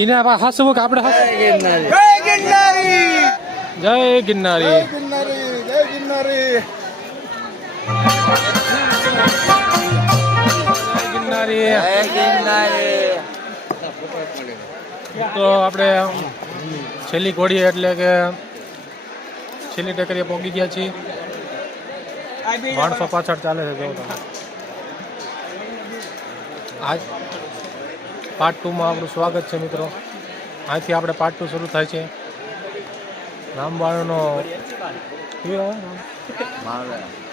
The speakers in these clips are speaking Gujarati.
ઈને હાસવું કે આપણે જય ગિરનારી જય ગિરનારી તો આપણે છેલ્લી ઘોડી એટલે કે છેલ્લી ટેકરીએ પહોંચી ગયા છીએ. માણસો પાછળ ચાલે છે. જો તમે આજ પાર્ટ 2 માં આપણું સ્વાગત છે મિત્રો. અહીંથી આપણે પાર્ટ 2 શરૂ થાય છે. રામબાણનો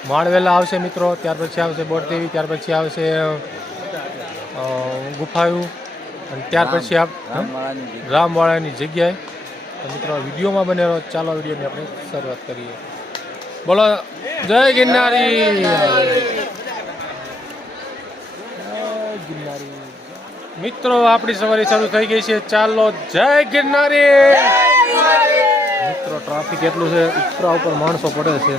માળવેલા આવશે મિત્રો, ત્યાર પછી આવશે બોટદેવી, ત્યાર પછી આવશે ગુફાયું અને ત્યાર પછી રામવાળાની જગ્યાએ. તો મિત્રો વિડીયોમાં બનેલો. ચાલો વિડીયોની આપણે શરૂઆત કરીએ. બોલો જય ગિરનારી. મિત્રો આપણી સવારી શરૂ થઈ ગઈ છે. ચાલો જય ગિરનારી. મિત્રો ટ્રાફિક એટલું છે, ઉપરા ઉપર માણસો પડે છે.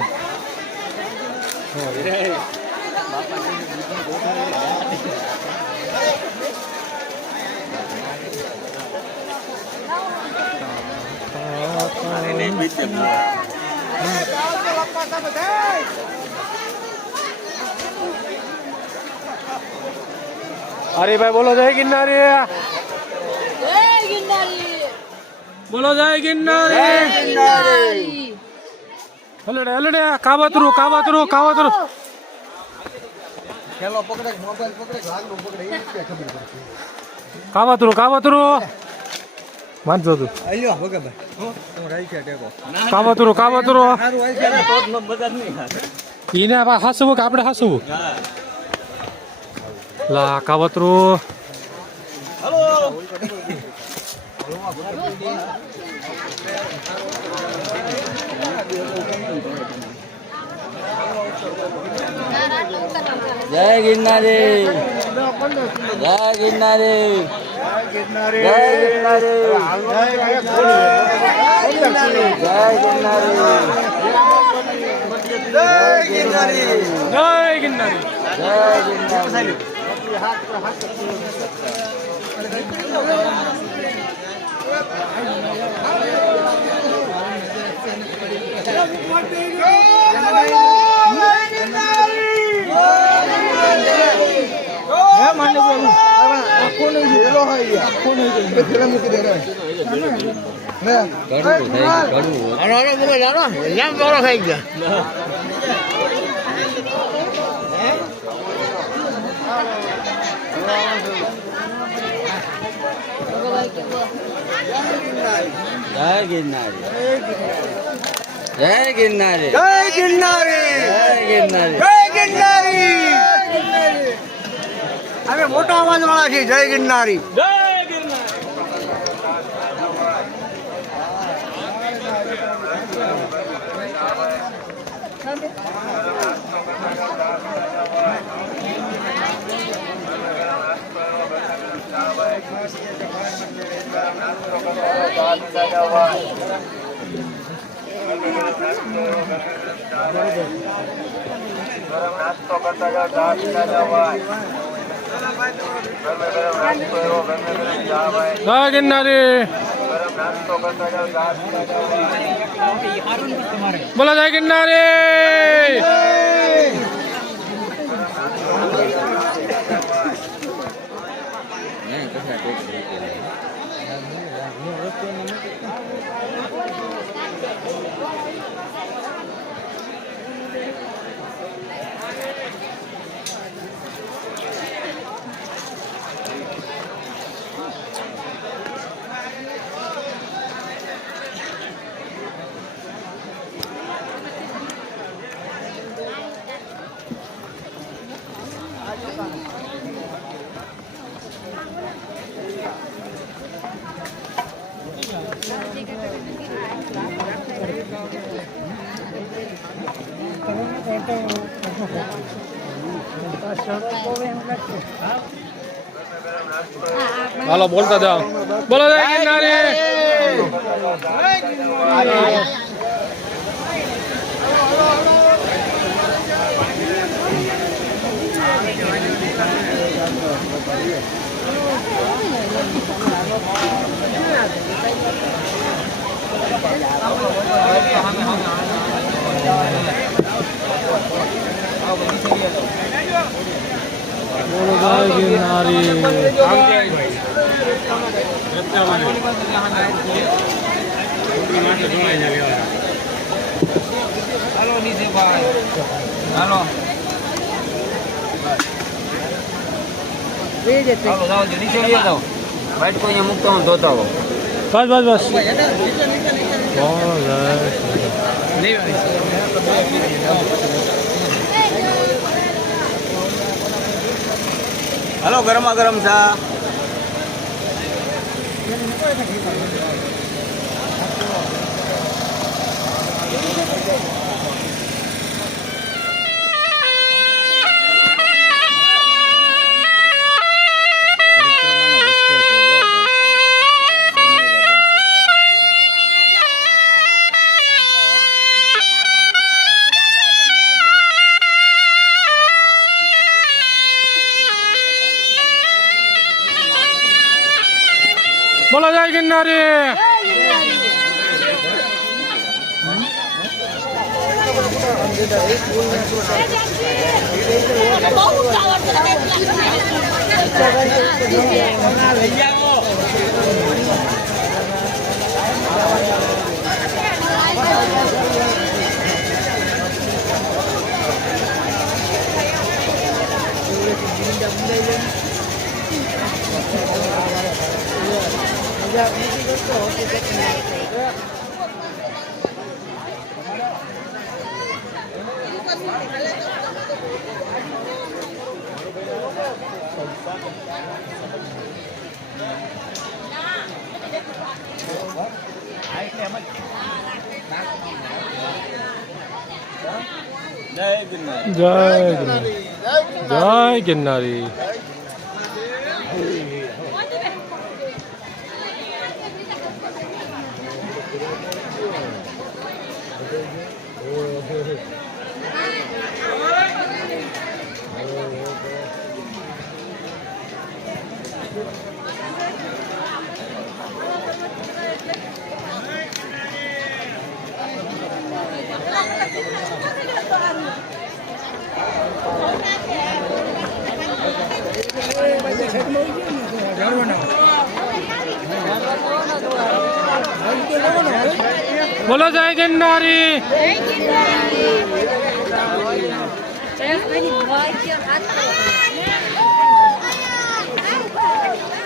અરે ભાઈ બોલો જય ગિરનારી. બોલો જય ગિરનારી. હલડે હલડે કાવતરું કાવતરું કાવતરું. કાવતરું કાવતરું વાંચો તું. કાવતરું કાવતરું ઈને હાસવું કે આપણે હાસવું. લા કાવતરું. જય ગિરનારી જય ગિરનારી જય ગિરનારી જય ગિરનારી જય ગિરનારી. જય ગિરનારી જય ગિરનારી જય ગિરનારી જય ગિરનારી જય ગિરનારી. અમે મોટા અવાજ વાળા છીએ. જય ગિરનારી. જય ગિરનારી. બોલો જય ગિરનારી. હાલો બોલતા જાઓ. બોલો જય ગિરનારી. ગિરનારી. હાલો નીચે ભાઈ હાલો હાલો જાઓ નીચે લઈ જાઓ વાઈટ કોઈ અહીંયા મૂકતા હું ધોતા હો બસ બસ બસ. હાલો ગરમા ગરમ ચા બોલો જય ગિરનારી. જય ગિરનારી જય ગિરનારી. જય ગિરનારી. બોલો જય ગિરનારી.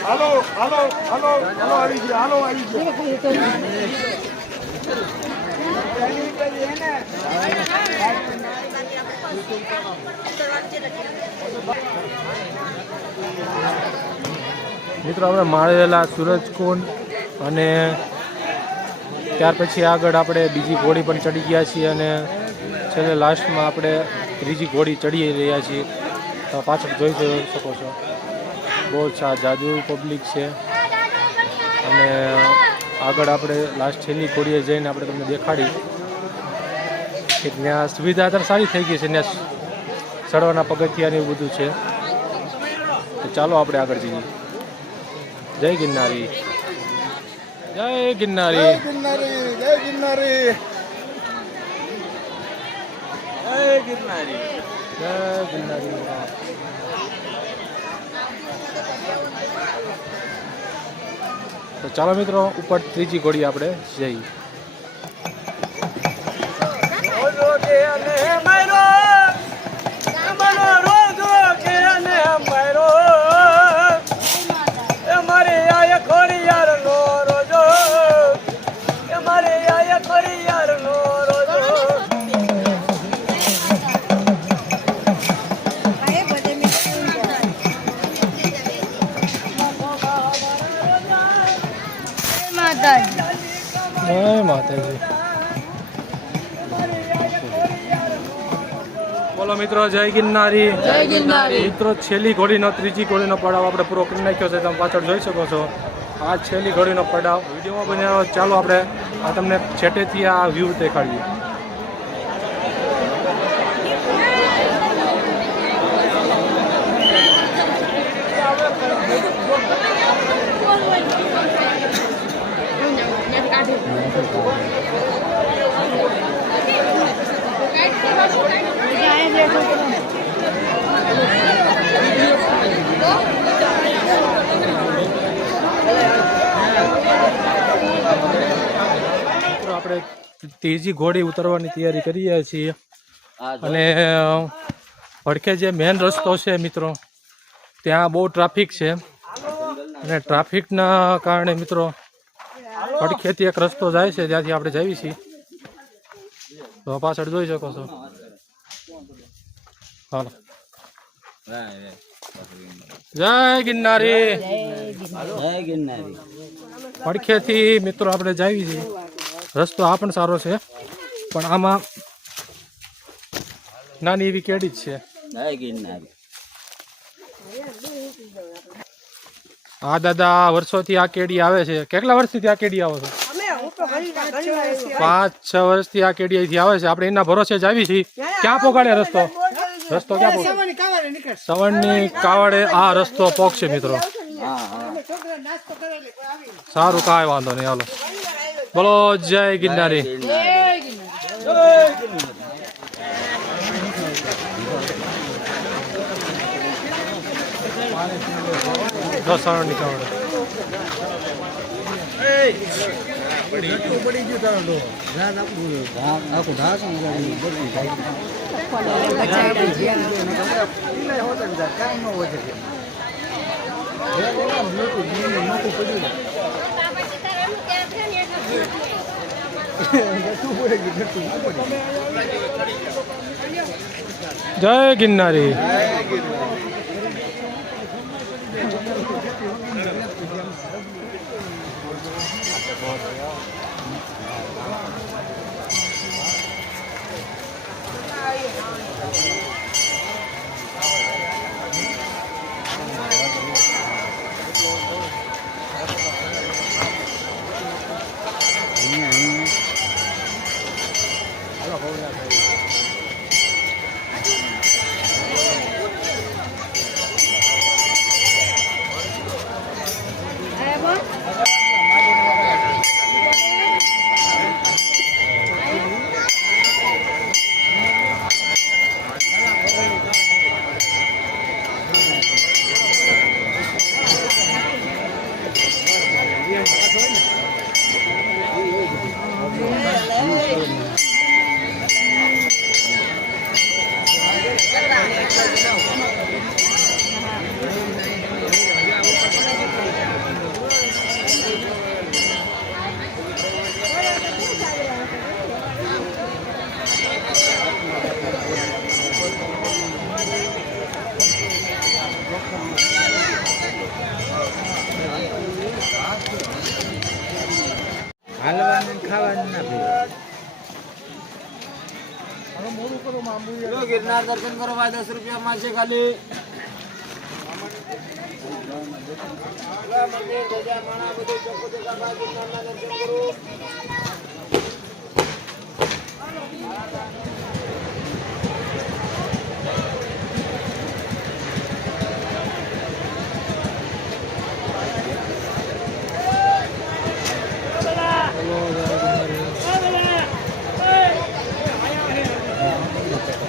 હાલો હાલો હાલો હાલો આવી ગયા હાલો આવી ગયા મિત્રો આપણે માળવેલા સૂરજકુંડ અને ત્યાર પછી આગળ આપણે બીજી ઘોડી પણ ચડી ગયા છીએ અને છેલ્લે લાસ્ટમાં આપણે ત્રીજી ઘોડી ચડી રહ્યા છીએ. તો પાછળ જોઈ શકો છો બહુ જાજુ પબ્લિક છે અને આગળ આપણે લાસ્ટ છેલ્લી ઘોડીએ જઈને આપણે તમને દેખાડી કે ત્યાં સુવિધા અત્યારે સારી થઈ ગઈ છે, ત્યાં ચડવાના પગથિયા ને એવું બધું છે. તો ચાલો આપણે આગળ જઈએ. જય ગિરનારી. જય ગિરનારી. ગિરનારી જય ગિરનારી જય ગિરનારી જય ગિરનારી. તો ચાલો મિત્રો ઉપર ત્રીજી ઘોડી આપણે જઈએ. જય માતાજી. બોલો મિત્રો જય ગિરનારી. જય ગિરનારી. મિત્રો છેલ્લી ઘોડીનો ત્રીજી ઘોડીનો પડાવ આપણે પૂરો કરી નાખ્યો છે. તમે પાછળ જોઈ શકો છો આ છેલ્લી ઘોડીનો પડાવ વિડીયોમાં બનાવ્યો. ચાલો આપણે આ તમને છેટેથી આ વ્યૂ દેખાડીએ. Thank you. આપણે ત્રીજી ઘોડી ઉતરવાની તૈયારી કરી રહ્યા છીએ અને ભડકે જે મેન રસ્તો છે મિત્રો ત્યાં બહુ ટ્રાફિક છે અને ટ્રાફિકના કારણે મિત્રો ભડકેથી એક રસ્તો જાય છે ત્યાંથી આપણે જઈએ છીએ તો પાછળ જોઈ શકો છો હાલો જય ગિરનારી ભડકેથી મિત્રો આપણે જઈએ છીએ રસ્તો આ પણ સારો છે પણ આમાં નાની એવી કેડી જ છે હા દાદા વર્ષોથી આ કેડી આવે છે કેટલા વર્ષથી આ કેડી આવો છો 5-6 વર્ષથી આ કેડી અહીંથી આવે છે આપણે એના ભરોસે જ આવી છીએ ક્યાં પોગાડે રસ્તો ક્યાં પોગાડે સવણની કાવડે આ રસ્તો પોગશે મિત્રો સારું કાંઈ વાંધો નહીં હાલો બોલો જય ગિરનારી સવણની કાવડે જય ગિરનારી गिरनार दर्शन करो भाई 10 रुपया में से खाली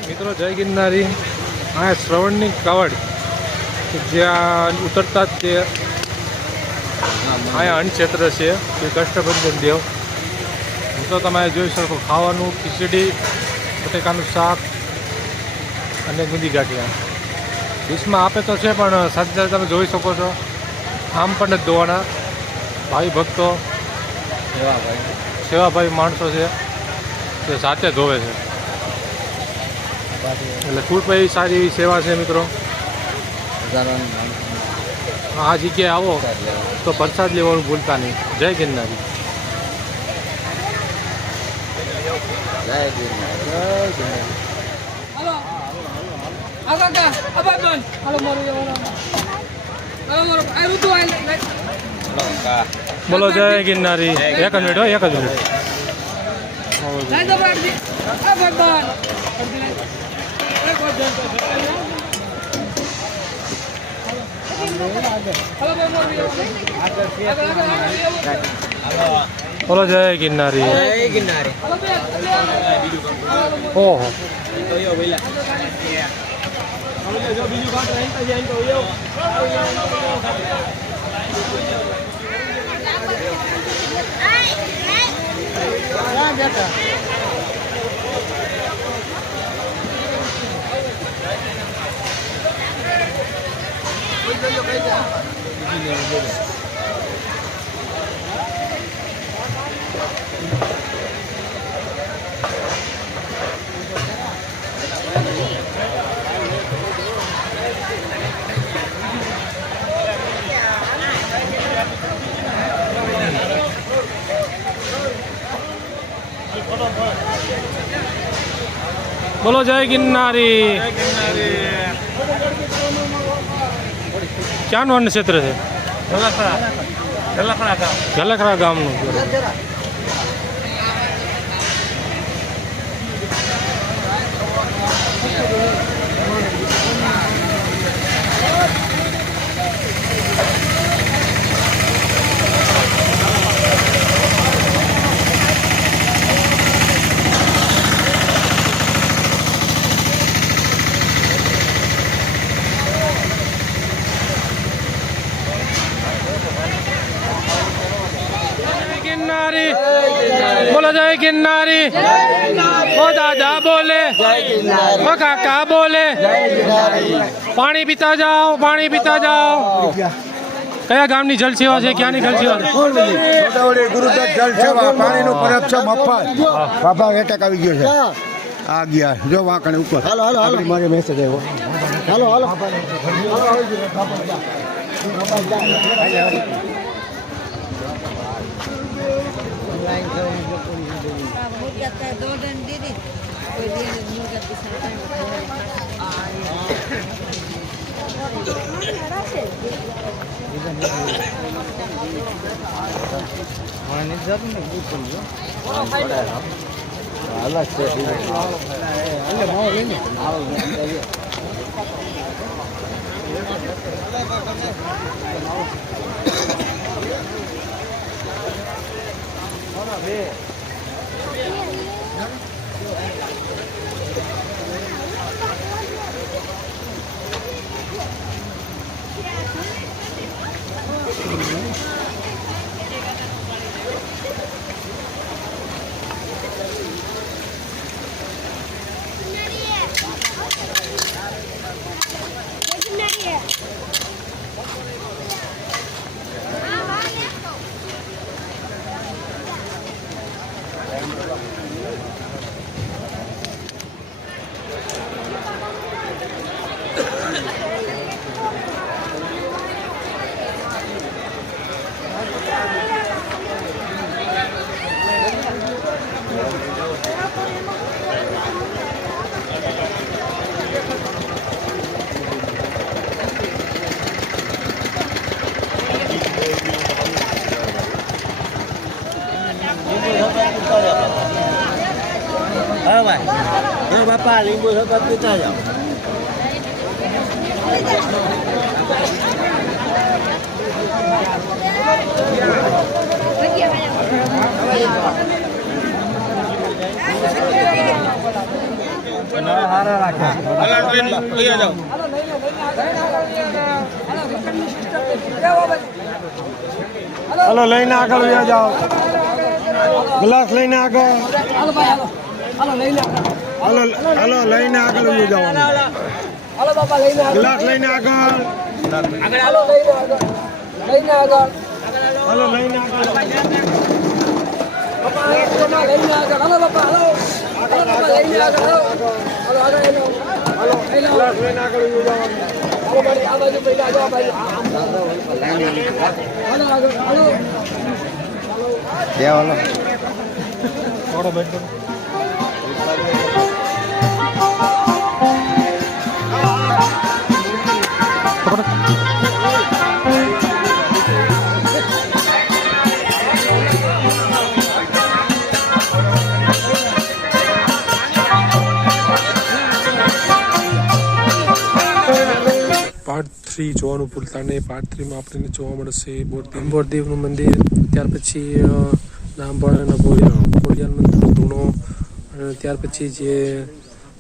મિત્રો જય ગિરનારી આ શ્રવણની કાવડ જ્યાં ઉતરતા જ તે અહીંયા અન્નક્ષેત્ર છે તે કષ્ટભંજન દેવ તો તમે જોઈ શકો ખાવાનું ખીચડી બટેકાનું શાક અને ગુંદી ગાંઠિયા ડીશમાં આપે તો છે પણ સાથે સાથે તમે જોઈ શકો છો આમ પણ નથી ધોવાના ભાઈ ભક્તો સેવાભાઈ માણસો છે તે સાથે ધોવે છે એટલે ફૂલભાઈ સારી એવી સેવા છે મિત્રો આ જગ્યાએ આવો તો પ્રસાદ લેવાનું ભૂલતા નહીં જય ગિરનારી જય ગિરનારી જય ગિરનારી બોલો જય ગિરનારી એક જ મિનિટ એક જ મિનિટ બોલો જય ગિરનારી ઓહો બોલો જય ગિરનારી. ક્યાંનું અન્ન ક્ષેત્ર છે? ગલખરા ગામનું. बोलो जय गिरनारी. वो दादा बोले, वो काका बोले. पानी पीता जाओ, पानी पीता जाओ. કયા ગામની જલ સેવા છે? ક્યાંની જલ સેવા છે? ગોદાવરી ગુરુદત્ત જલ સેવા પાણીનું પરબ છે મફત. બાબા એટક આવી ગયો છે. આ ગયા જો વાંકણે ઉપર. હાલો હાલો હાલો મારે મેસેજ આવ્યો. હાલો હાલો બાપા લીંબુ શરબત પીતા જાઓ. હાલો લઈને આગળ વ્યા જાઓ. ગ્લાસ લઈને આગળ. હાલો લઈને આગળ વ્યા જાઓ. ગ્લાસ લઈને આગળ. હાલો લઈને આગળ. થોડો બેઠો પાર્ટ 3 જોવાનું ભૂલતા નહીં. પાર્ટ 3માં આપણને જોવા મળશે બોરદેવનું મંદિર, ત્યાર પછી નામબાળ અને બોરિયાન મંદિરનો ધૂણો, અને ત્યાર પછી જે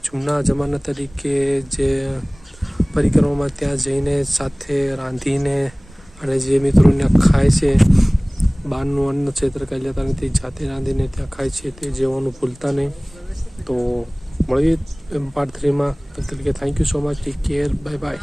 જૂના જમાના તરીકે જે પરિક્રમામાં ત્યાં જઈને સાથે રાંધીને અને જે મિત્રોને ખાય છે બહારનું અન્ન ક્ષેત્ર કાંઈ લેતા નથી, જાતે રાંધીને ત્યાં ખાય છે, તે જેવાનું ભૂલતા નહીં. તો મળીએ પાર્ટ 3માં. તબ તક કે thank you so much, take care, bye bye.